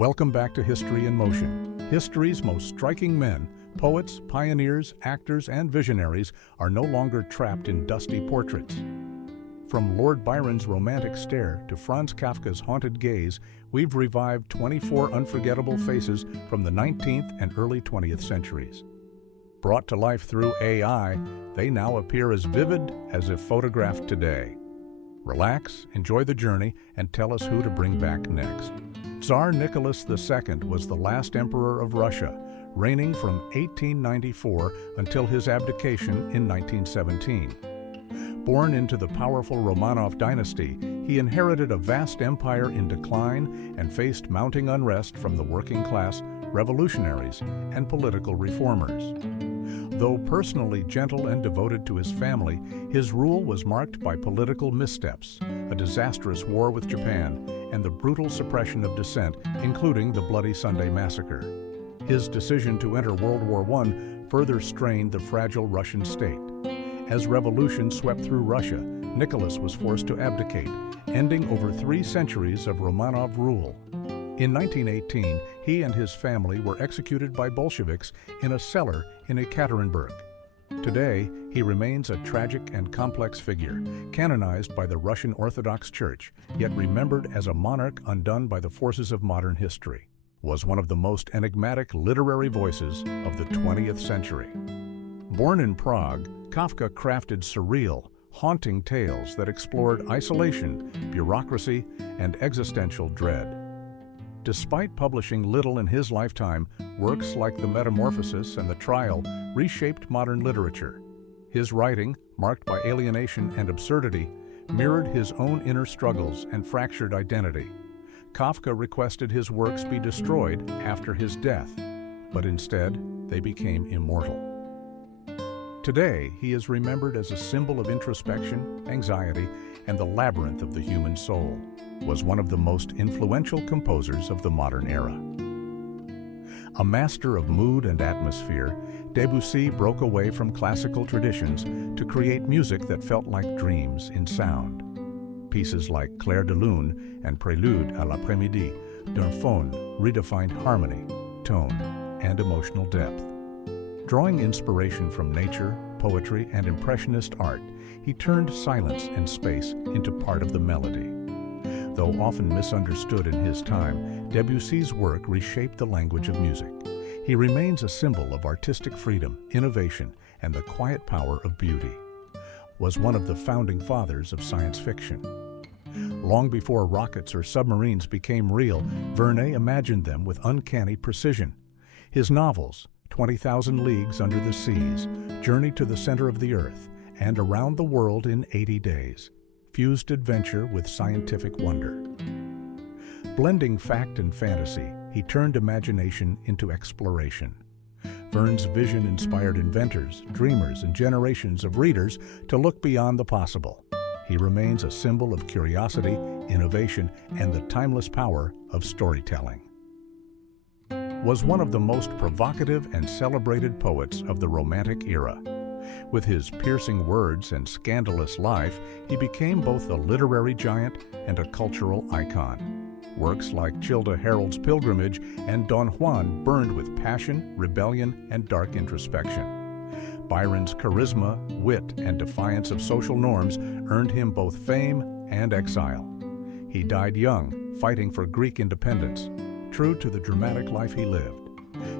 Welcome back to History in Motion. History's most striking men, poets, pioneers, actors, and visionaries are no longer trapped in dusty portraits. From Lord Byron's romantic stare to Franz Kafka's haunted gaze, we've revived 24 unforgettable faces from the 19th and early 20th centuries. Brought to life through AI, they now appear as vivid as if photographed today. Relax, enjoy the journey, and tell us who to bring back next. Tsar Nicolaas II was the last emperor of Russia, reigning from 1894 until his abdication in 1917. Born into the powerful Romanov dynasty, he inherited a vast empire in decline and faced mounting unrest from the working class, revolutionaries, and political reformers. Though personally gentle and devoted to his family, his rule was marked by political missteps, a disastrous war with Japan, and the brutal suppression of dissent, including the Bloody Sunday Massacre. His decision to enter World War I further strained the fragile Russian state. As revolution swept through Russia, Nicholas was forced to abdicate, ending over 3 centuries of Romanov rule. In 1918, he and his family were executed by Bolsheviks in a cellar in Ekaterinburg. Today, he remains a tragic and complex figure, canonized by the Russian Orthodox Church, yet remembered as a monarch undone by the forces of modern history. Was one of the most enigmatic literary voices of the 20th century. Born in Prague, Kafka crafted surreal, haunting tales that explored isolation, bureaucracy, and existential dread. Despite publishing little in his lifetime, works like The Metamorphosis and The Trial reshaped modern literature. His writing, marked by alienation and absurdity, mirrored his own inner struggles and fractured identity. Kafka requested his works be destroyed after his death, but instead they became immortal. Today, he is remembered as a symbol of introspection, anxiety, and the labyrinth of the human soul. Was one of the most influential composers of the modern era. A master of mood and atmosphere, Debussy broke away from classical traditions to create music that felt like dreams in sound. Pieces like Clair de Lune and Prélude à l'après-midi d'un faune redefined harmony, tone, and emotional depth. Drawing inspiration from nature, poetry, and impressionist art, he turned silence and space into part of the melody. Though often misunderstood in his time, Debussy's work reshaped the language of music. He remains a symbol of artistic freedom, innovation, and the quiet power of beauty. Was one of the founding fathers of science fiction. Long before rockets or submarines became real, Verne imagined them with uncanny precision. His novels, 20,000 Leagues Under the Seas, Journey to the Center of the Earth, and Around the World in 80 Days, fused adventure with scientific wonder. Blending fact and fantasy, he turned imagination into exploration. Verne's vision inspired inventors, dreamers, and generations of readers to look beyond the possible. He remains a symbol of curiosity, innovation, and the timeless power of storytelling. Was one of the most provocative and celebrated poets of the Romantic era. With his piercing words and scandalous life, he became both a literary giant and a cultural icon. Works like Childe Harold's Pilgrimage and Don Juan burned with passion, rebellion, and dark introspection. Byron's charisma, wit, and defiance of social norms earned him both fame and exile. He died young, fighting for Greek independence, true to the dramatic life he lived.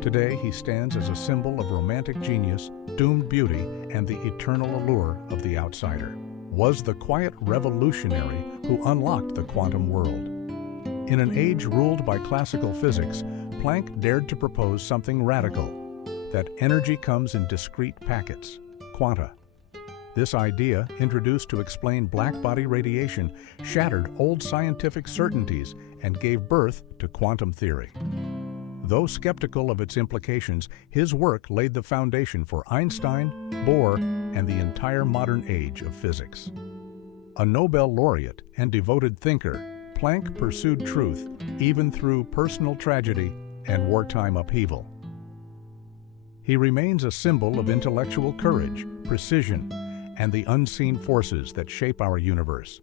Today, he stands as a symbol of romantic genius, doomed beauty, and the eternal allure of the outsider. Was the quiet revolutionary who unlocked the quantum world. In an age ruled by classical physics, Planck dared to propose something radical, that energy comes in discrete packets, quanta. This idea, introduced to explain black-body radiation, shattered old scientific certainties and gave birth to quantum theory. Though skeptical of its implications, his work laid the foundation for Einstein, Bohr, and the entire modern age of physics. A Nobel laureate and devoted thinker, Planck pursued truth even through personal tragedy and wartime upheaval. He remains a symbol of intellectual courage, precision, and the unseen forces that shape our universe.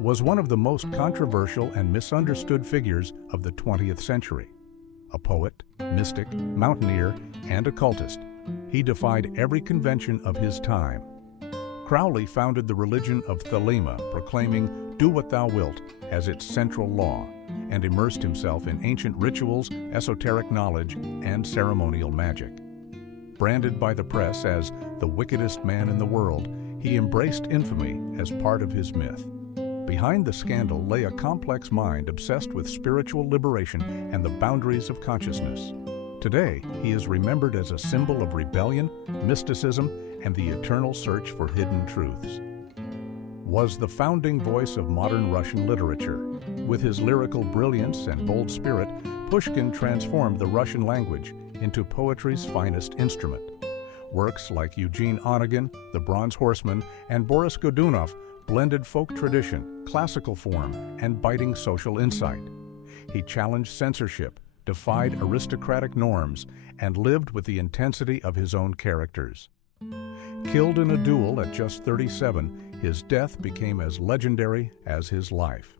was one of the most controversial and misunderstood figures of the 20th century. A poet, mystic, mountaineer, and occultist, he defied every convention of his time. Crowley founded the religion of Thelema, proclaiming "do what thou wilt" as its central law, and immersed himself in ancient rituals, esoteric knowledge, and ceremonial magic. Branded by the press as the wickedest man in the world, he embraced infamy as part of his myth. Behind the scandal lay a complex mind obsessed with spiritual liberation and the boundaries of consciousness. Today, he is remembered as a symbol of rebellion, mysticism, and the eternal search for hidden truths. Was the founding voice of modern Russian literature. With his lyrical brilliance and bold spirit, Pushkin transformed the Russian language into poetry's finest instrument. Works like Eugene Onegin, The Bronze Horseman, and Boris Godunov blended folk tradition, classical form, and biting social insight. He challenged censorship, defied aristocratic norms, and lived with the intensity of his own characters. Killed in a duel at just 37, his death became as legendary as his life.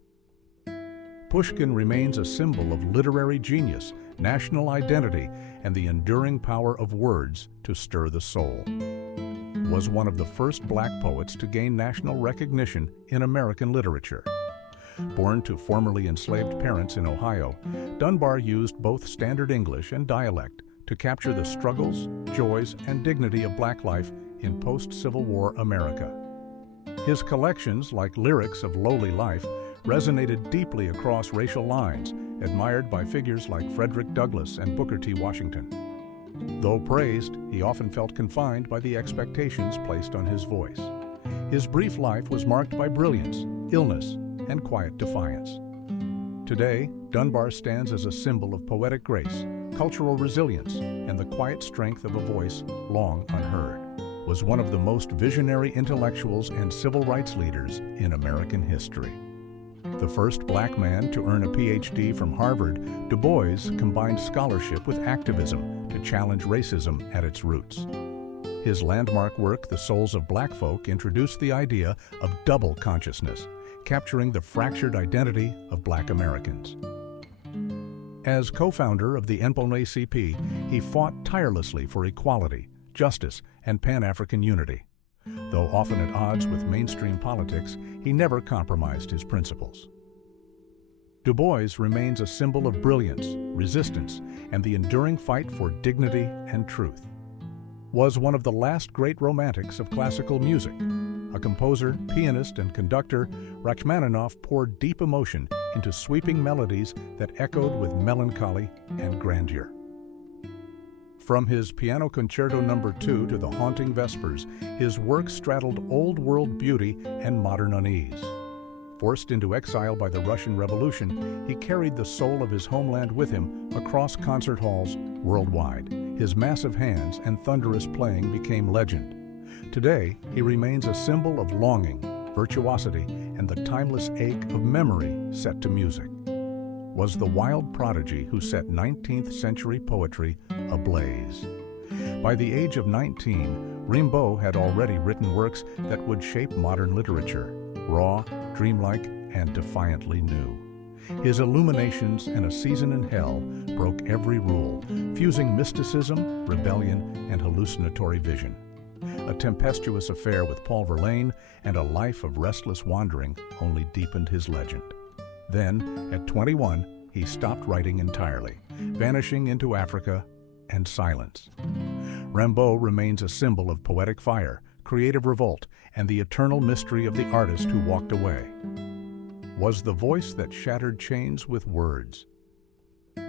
Pushkin remains a symbol of literary genius, national identity, and the enduring power of words to stir the soul. Was one of the first black poets to gain national recognition in American literature. Born to formerly enslaved parents in Ohio, Dunbar used both standard English and dialect to capture the struggles, joys, and dignity of black life in post-Civil War America. His collections, like Lyrics of Lowly Life, resonated deeply across racial lines, admired by figures like Frederick Douglass and Booker T. Washington. Though praised, he often felt confined by the expectations placed on his voice. His brief life was marked by brilliance, illness, and quiet defiance. Today, Dunbar stands as a symbol of poetic grace, cultural resilience, and the quiet strength of a voice long unheard. Was one of the most visionary intellectuals and civil rights leaders in American history. The first black man to earn a PhD from Harvard, Du Bois combined scholarship with activism to challenge racism at its roots. His landmark work, The Souls of Black Folk, introduced the idea of double consciousness, capturing the fractured identity of black Americans. As co-founder of the NAACP, he fought tirelessly for equality, justice, and Pan-African unity. Though often at odds with mainstream politics, he never compromised his principles. Du Bois remains a symbol of brilliance, resistance, and the enduring fight for dignity and truth. Was one of the last great romantics of classical music. A composer, pianist, and conductor, Rachmaninoff poured deep emotion into sweeping melodies that echoed with melancholy and grandeur. From his Piano Concerto No. 2 to the haunting Vespers, his work straddled old-world beauty and modern unease. Forced into exile by the Russian Revolution, he carried the soul of his homeland with him across concert halls worldwide. His massive hands and thunderous playing became legend. Today, he remains a symbol of longing, virtuosity, and the timeless ache of memory set to music. Was the wild prodigy who set 19th century poetry ablaze. By the age of 19, Rimbaud had already written works that would shape modern literature, raw, dreamlike, and defiantly new. His illuminations and A Season in Hell broke every rule, fusing mysticism, rebellion, and hallucinatory vision. A tempestuous affair with Paul Verlaine and a life of restless wandering only deepened his legend. Then, at 21, he stopped writing entirely, vanishing into Africa and silence. Rimbaud remains a symbol of poetic fire, creative revolt, and the eternal mystery of the artist who walked away. Was the voice that shattered chains with words.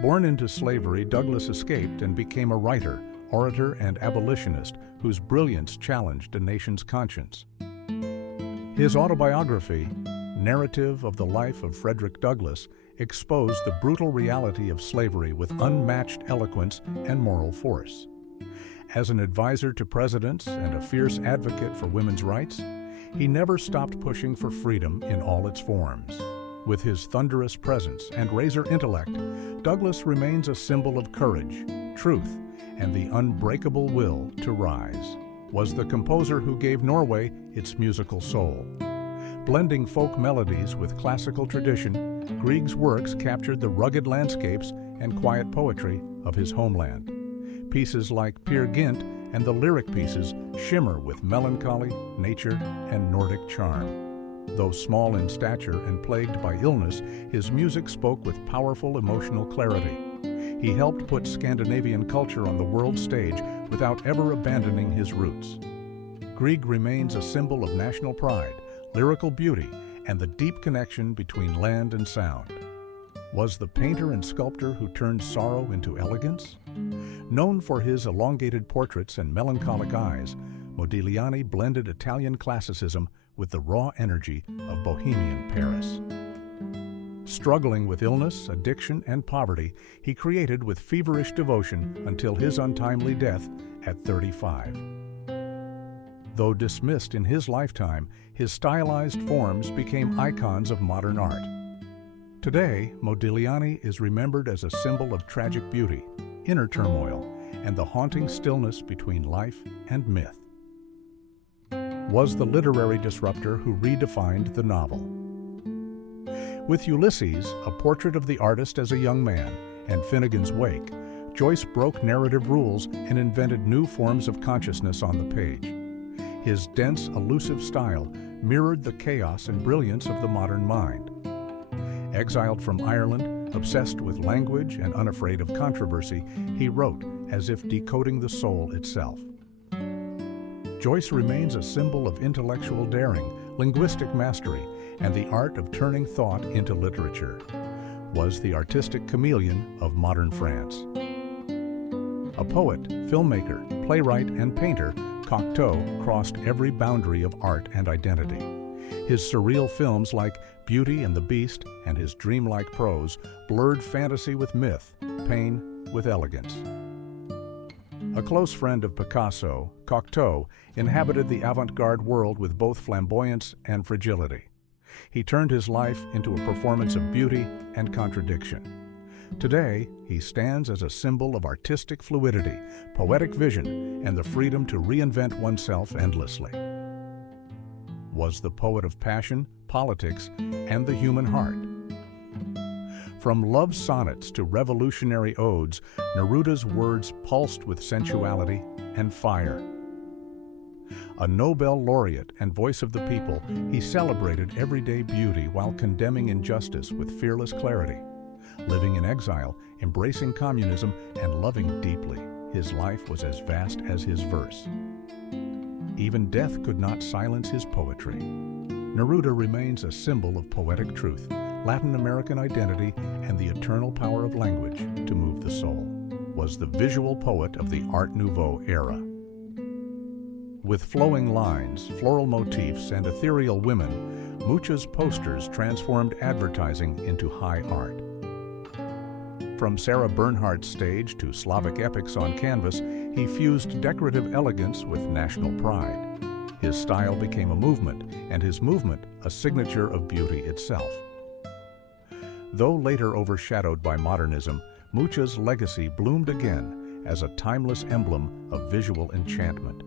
Born into slavery, Douglass escaped and became a writer, orator, and abolitionist whose brilliance challenged a nation's conscience. His autobiography, Narrative of the Life of Frederick Douglass, exposed the brutal reality of slavery with unmatched eloquence and moral force. As an advisor to presidents and a fierce advocate for women's rights, he never stopped pushing for freedom in all its forms. With his thunderous presence and razor intellect, Douglass remains a symbol of courage, truth, and the unbreakable will to rise. Was the composer who gave Norway its musical soul. Blending folk melodies with classical tradition, Grieg's works captured the rugged landscapes and quiet poetry of his homeland. Pieces like Peer Gynt and the lyric pieces shimmer with melancholy, nature, and Nordic charm. Though small in stature and plagued by illness, his music spoke with powerful emotional clarity. He helped put Scandinavian culture on the world stage without ever abandoning his roots. Grieg remains a symbol of national pride, lyrical beauty, and the deep connection between land and sound. Was the painter and sculptor who turned sorrow into elegance? Known for his elongated portraits and melancholic eyes, Modigliani blended Italian classicism with the raw energy of Bohemian Paris. Struggling with illness, addiction, and poverty, he created with feverish devotion until his untimely death at 35. Though dismissed in his lifetime, his stylized forms became icons of modern art. Today, Modigliani is remembered as a symbol of tragic beauty, inner turmoil, and the haunting stillness between life and myth. Was the literary disruptor who redefined the novel. With Ulysses, a portrait of the artist as a young man, and Finnegan's Wake, Joyce broke narrative rules and invented new forms of consciousness on the page. His dense, elusive style mirrored the chaos and brilliance of the modern mind. Exiled from Ireland, obsessed with language and unafraid of controversy, he wrote as if decoding the soul itself. Joyce remains a symbol of intellectual daring, linguistic mastery, and the art of turning thought into literature. Was the artistic chameleon of modern France. A poet, filmmaker, playwright, and painter, Cocteau crossed every boundary of art and identity. His surreal films like Beauty and the Beast and his dreamlike prose blurred fantasy with myth, pain with elegance. A close friend of Picasso, Cocteau inhabited the avant-garde world with both flamboyance and fragility. He turned his life into a performance of beauty and contradiction. Today, he stands as a symbol of artistic fluidity, poetic vision, and the freedom to reinvent oneself endlessly. Was the poet of passion, politics, and the human heart. From love sonnets to revolutionary odes, Neruda's words pulsed with sensuality and fire. A Nobel laureate and voice of the people, he celebrated everyday beauty while condemning injustice with fearless clarity. Living in exile, embracing communism, and loving deeply, his life was as vast as his verse. Even death could not silence his poetry. Neruda remains a symbol of poetic truth, Latin American identity, and the eternal power of language to move the soul. Was the visual poet of the Art Nouveau era. With flowing lines, floral motifs, and ethereal women, Mucha's posters transformed advertising into high art. From Sarah Bernhardt's stage to Slavic epics on canvas, he fused decorative elegance with national pride. His style became a movement, and his movement a signature of beauty itself. Though later overshadowed by modernism, Mucha's legacy bloomed again as a timeless emblem of visual enchantment.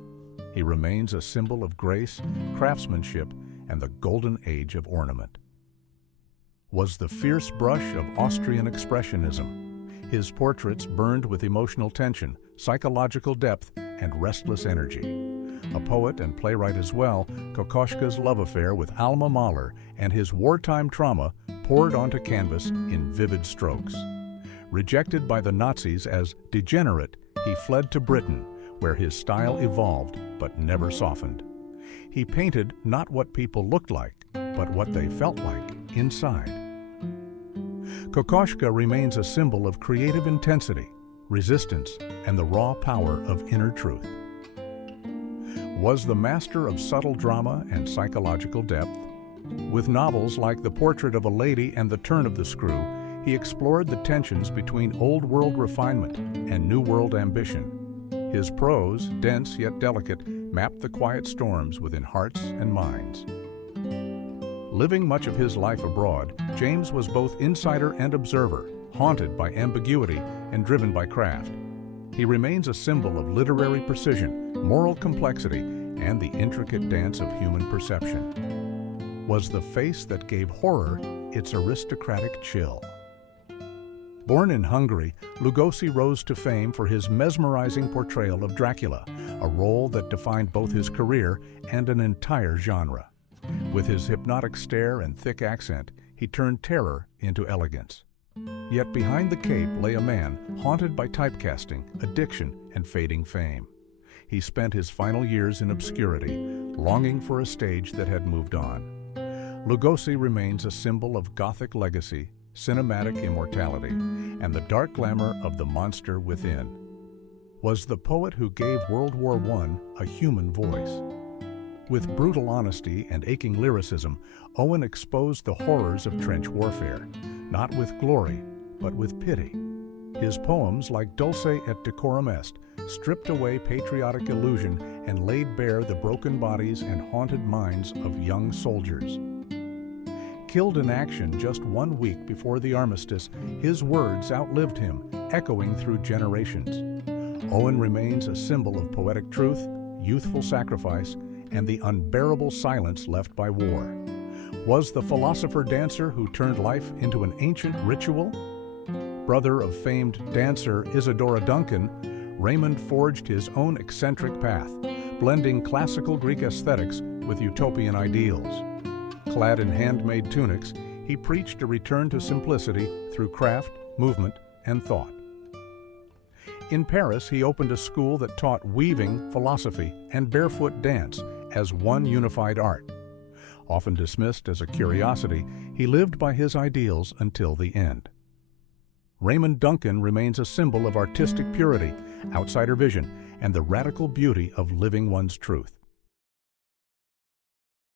He remains a symbol of grace, craftsmanship, and the golden age of ornament. Was the fierce brush of Austrian Expressionism. His portraits burned with emotional tension, psychological depth, and restless energy. A poet and playwright as well, Kokoschka's love affair with Alma Mahler and his wartime trauma poured onto canvas in vivid strokes. Rejected by the Nazis as degenerate, he fled to Britain, where his style evolved but never softened. He painted not what people looked like, but what they felt like inside. Kokoschka remains a symbol of creative intensity, resistance, and the raw power of inner truth. Was the master of subtle drama and psychological depth. With novels like The Portrait of a Lady and The Turn of the Screw, he explored the tensions between old-world refinement and new-world ambition. His prose, dense yet delicate, mapped the quiet storms within hearts and minds. Living much of his life abroad, James was both insider and observer, haunted by ambiguity and driven by craft. He remains a symbol of literary precision, moral complexity, and the intricate dance of human perception. was the face that gave horror its aristocratic chill. Born in Hungary, Lugosi rose to fame for his mesmerizing portrayal of Dracula, a role that defined both his career and an entire genre. With his hypnotic stare and thick accent, he turned terror into elegance. Yet behind the cape lay a man haunted by typecasting, addiction, and fading fame. He spent his final years in obscurity, longing for a stage that had moved on. Lugosi remains a symbol of Gothic legacy, cinematic immortality, and the dark glamour of the monster within. Was the poet who gave World War I a human voice. With brutal honesty and aching lyricism, Owen exposed the horrors of trench warfare, not with glory, but with pity. His poems, like Dulce et Decorum Est, stripped away patriotic illusion and laid bare the broken bodies and haunted minds of young soldiers. Killed in action just 1 week before the armistice, his words outlived him, echoing through generations. Owen remains a symbol of poetic truth, youthful sacrifice, and the unbearable silence left by war. Was the philosopher-dancer who turned life into an ancient ritual? Brother of famed dancer Isadora Duncan, Raymond forged his own eccentric path, blending classical Greek aesthetics with utopian ideals. Clad in handmade tunics, he preached a return to simplicity through craft, movement, and thought. In Paris, he opened a school that taught weaving, philosophy, and barefoot dance as one unified art. Often dismissed as a curiosity, he lived by his ideals until the end. Raymond Duncan remains a symbol of artistic purity, outsider vision, and the radical beauty of living one's truth.